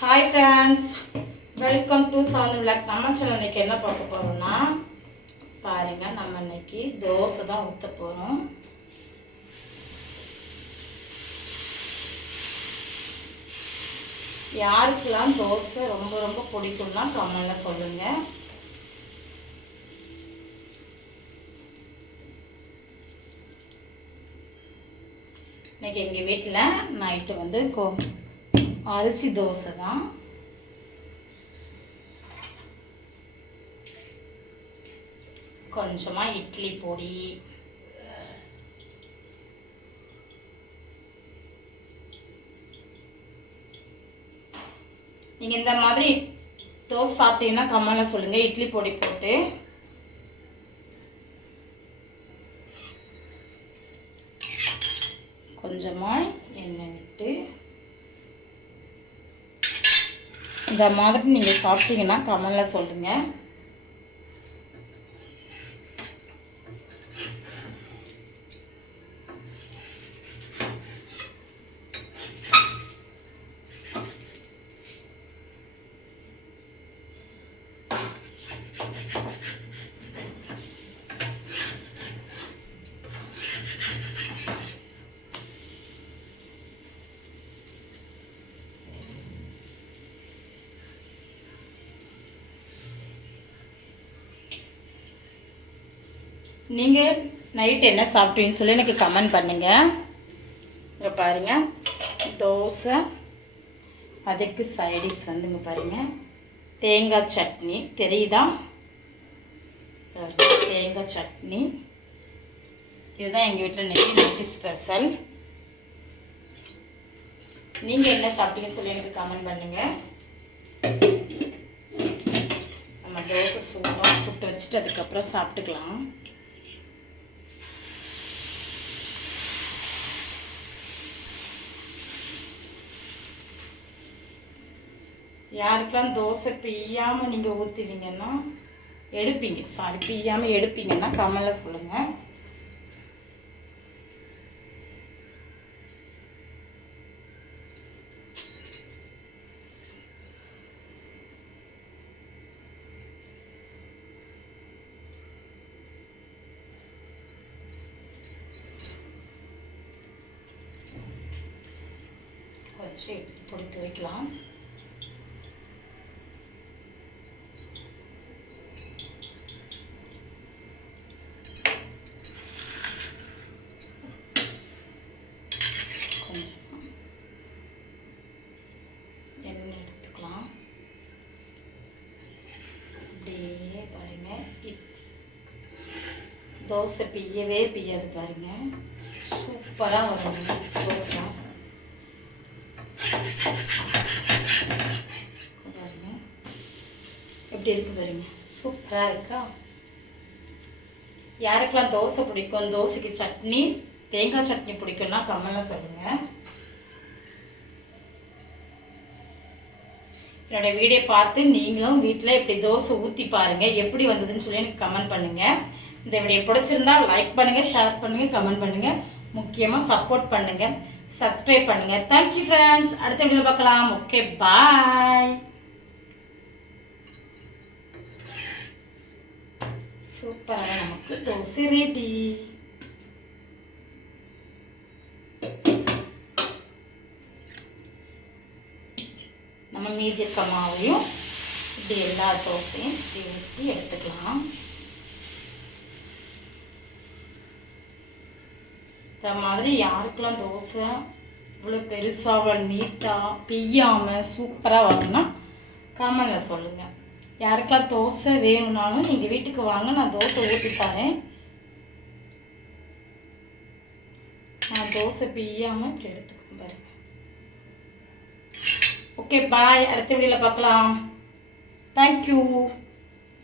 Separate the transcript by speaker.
Speaker 1: Hi friends welcome to Santhu vlog நம்ம channel இன்னைக்கு என்ன பார்க்க போகிறோம்னா பாருங்க நம்ம இன்னைக்கு தோசை தான் ஊற்ற போகிறோம் யாருக்கெல்லாம் தோசை ரொம்ப ரொம்ப பிடிக்கும்னா கமெண்டில் சொல்லுங்கள் இன்னைக்கு எங்கள் வீட்டில் நைட்டு வந்து கோ அரிசி தோசை தான். கொஞ்சமாக இட்லி பொடி. நீங்கள் இந்த மாதிரி தோசை சாப்பிட்டீங்கன்னா கம்மலில் சொல்லுங்கள் இட்லி பொடி போட்டு. கொஞ்சமாக இந்த மாதிரி நீங்கள் சாப்பிட்டீங்கன்னா கமெண்டில் சொல்லுங்கள் நீங்கள் நைட் என்ன சாப்பிட்டீங்கன்னு சொல்லி எனக்கு கமெண்ட் பண்ணுங்கள் இங்கே பாருங்கள் தோசை அதுக்கு சைடிஷ் வந்துங்க பாருங்கள் தேங்காய் சட்னி. தெரியுதா? தேங்காய் சட்னி. இதுதான் எங்கள் வீட்டில் நெக்ஸ்ட் நைட்டு ஸ்பெஷல் நீங்கள் என்ன சாப்பிட்டீங்கன்னு சொல்லி எனக்கு கமெண்ட் பண்ணுங்கள் நம்ம தோசை சூடாக சுட்டு வச்சுட்டு அதுக்கப்புறம் சாப்பிட்டுக்கலாம். யாருக்கெல்லாம் தோசை பிய்யாமல் நீங்கள் ஊற்றுவீங்கன்னா எடுப்பீங்க. சாரி பிய்யாமல் எடுப்பீங்கன்னா கமலில் சொல்லுங்கள் கொஞ்சம் கொடுத்து வைக்கலாம் கொஞ்சம் எண்ணெய் எடுத்துக்கலாம் அப்படியே பாருங்க இப் தோசை பிய்யவே பிய்யாது பாருங்க. சூப்பராக வரும். தோசை. பாருங்க. எப்படி இருக்கு பாருங்க. சூப்பராக இருக்கா? யாருக்கெல்லாம் தோசை பிடிக்கும்? தோசைக்கு சட்னி தேங்காய் சட்னி பிடிக்கும்னா கமெண்ட்ல சொல்லுங்கள் என்னோட வீடியோ பார்த்து நீங்களும் வீட்டில் இப்படி தோசை ஊற்றி பாருங்கள் எப்படி வந்ததுன்னு சொல்லி எனக்கு கமெண்ட் பண்ணுங்கள் இந்த வீடியோ பிடிச்சிருந்தா லைக் பண்ணுங்கள் ஷேர் பண்ணுங்கள் கமெண்ட் பண்ணுங்கள் முக்கியமாக சப்போர்ட் பண்ணுங்கள் சப்ஸ்கிரைப் பண்ணுங்கள் தேங்க்யூ ஃப்ரெண்ட்ஸ் அடுத்த வீடியோ பார்க்கலாம். ஓகே பாய் சூப்பராக நமக்கு தோசை ரெடி நம்ம மீதி இருக்க மாவையும் இப்படி எல்லா தோசையும் இப்படி ஊற்றி எடுத்துக்கலாம். இந்த மாதிரி யாருக்கெல்லாம் தோசை இவ்வளோ பெருசாக நீட்டாக பெய்யாமல் சூப்பராக வரணும்னா கமெண்டில் சொல்லுங்கள் யாருக்கெல்லாம் தோசை வேணும்னாலும் எங்கள் வீட்டுக்கு வாங்க நான் தோசை ஊற்றி தரேன். நான் தோசை பெய்யாமல் இப்படி எடுத்துக்க பாருங்க. ஓகே பாய் அடுத்த வீடியோவில் பார்க்கலாம். தேங்க்யூ